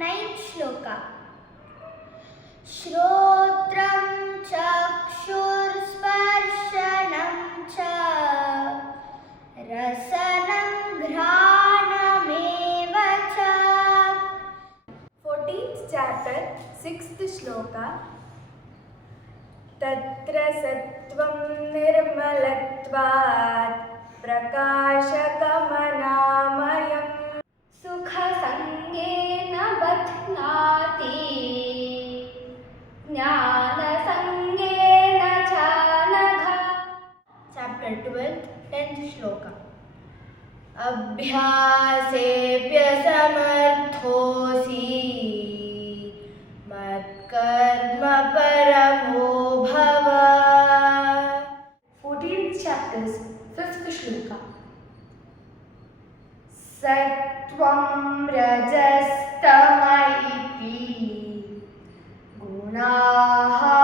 Ninth shloka. Shrotram chakshurspashanam cha rasanam ghranameva cha. 14th chapter, 6th shloka. Tatra sattvam nirmalatvat prakashakamanāmayam Sukha sangena bathnati jnana sangena chanagha. Chapter 12, 10th shloka. Abhyasepya samarthosi matkarma paramo bhava. 14th chapters, 5th shloka. Sattvam rajastama iti gunaha